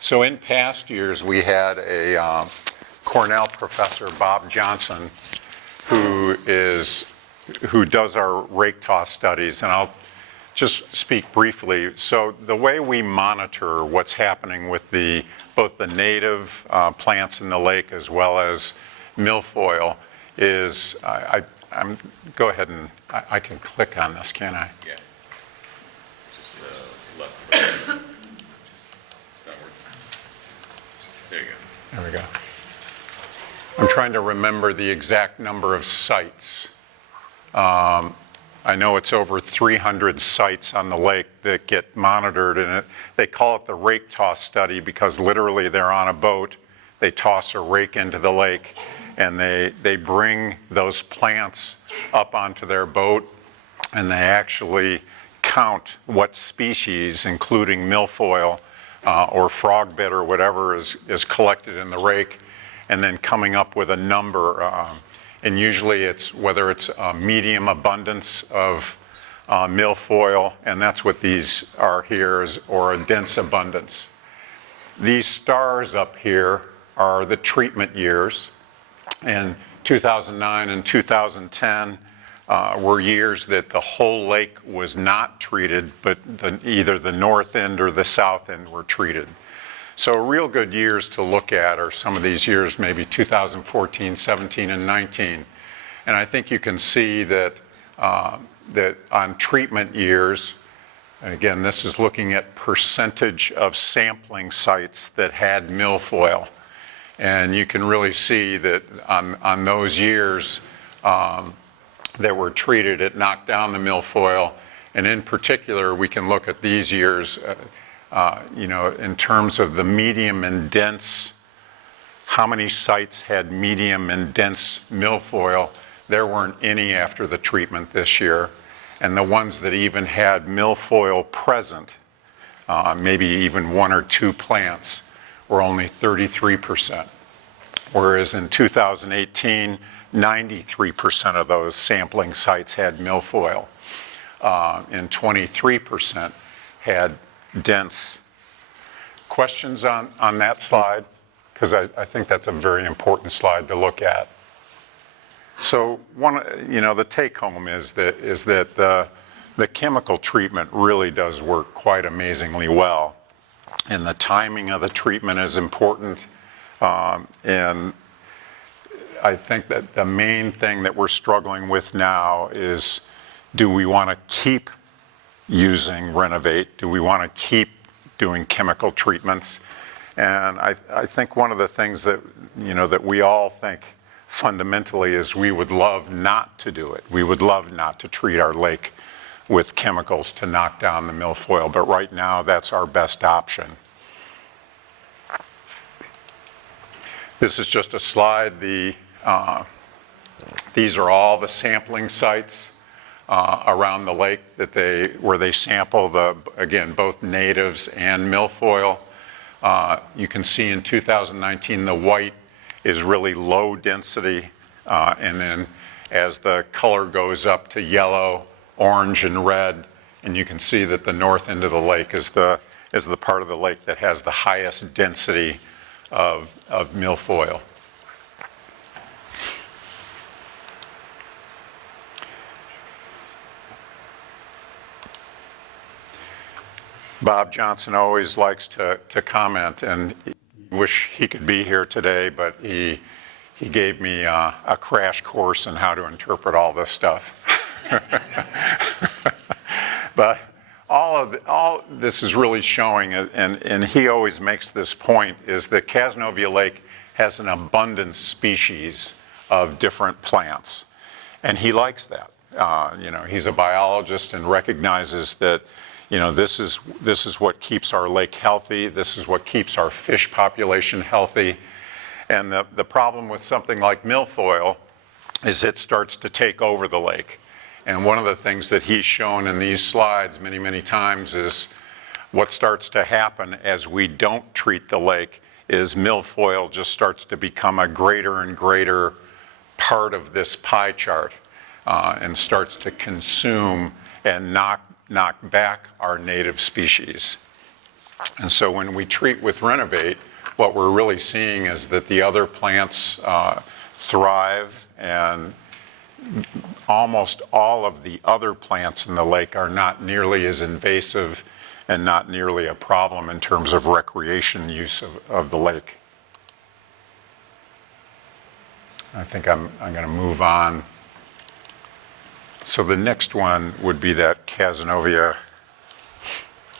So in past years, we had a Cornell professor, Bob Johnson, who does our Rake Tah studies, and I'll just speak briefly. So the way we monitor what's happening with both the native plants in the lake as well as milfoil is, go ahead and, I can click on this, can I? Yeah. Just left. It's not working. There you go. There we go. I'm trying to remember the exact number of sites. I know it's over 300 sites on the lake that get monitored, and they call it the Rake Tah Study because literally they're on a boat, they toss a rake into the lake, and they bring those plants up onto their boat, and they actually count what species, including milfoil or frog bit or whatever is collected in the rake, and then coming up with a number. And usually it's whether it's a medium abundance of milfoil, and that's what these are here, or a dense abundance. These stars up here are the treatment years. And 2009 and 2010 were years that the whole lake was not treated, but either the north end or the south end were treated. So real good years to look at are some of these years, maybe 2014, 17, and 19. And I think you can see that, that on treatment years, and again, this is looking at percentage of sampling sites that had milfoil. And you can really see that on those years that were treated, it knocked down the milfoil. And in particular, we can look at these years, in terms of the medium and dense, how many sites had medium and dense milfoil. There weren't any after the treatment this year. And the ones that even had milfoil present, maybe even one or two plants, were only 33%. Whereas in 2018, 93% of those sampling sites had milfoil, and 23% had dense. Questions on that slide? Because I think that's a very important slide to look at. So the take home is that the chemical treatment really does work quite amazingly well. And the timing of the treatment is important. And I think that the main thing that we're struggling with now is, do we want to keep using Renovate? Do we want to keep doing chemical treatments? And I think one of the things that, that we all think fundamentally is we would love not to do it. We would love not to treat our lake with chemicals to knock down the milfoil, but right now that's our best option. This is just a slide. These are all the sampling sites around the lake where they sample again, both natives and milfoil. You can see in 2019 the white is really low density, and then as the color goes up to yellow, orange, and red, and you can see that the north end of the lake is the part of the lake that has the highest density of milfoil. Bob Johnson always likes to comment, and wish he could be here today, but he gave me a crash course in how to interpret all this stuff. But all this is really showing, and he always makes this point, is that Cazenovia Lake has an abundant species of different plants, and he likes that. He's a biologist and recognizes that this is what keeps our lake healthy. This is what keeps our fish population healthy. And the problem with something like milfoil is it starts to take over the lake. And one of the things that he's shown in these slides many, many times is what starts to happen as we don't treat the lake is milfoil just starts to become a greater and greater part of this pie chart and starts to consume and knock back our native species. And so when we treat with renovate, what we're really seeing is that the other plants thrive, and almost all of the other plants in the lake are not nearly as invasive and not nearly a problem in terms of recreation use of the lake. I think I'm going to move on. So the next one would be that Cazenovia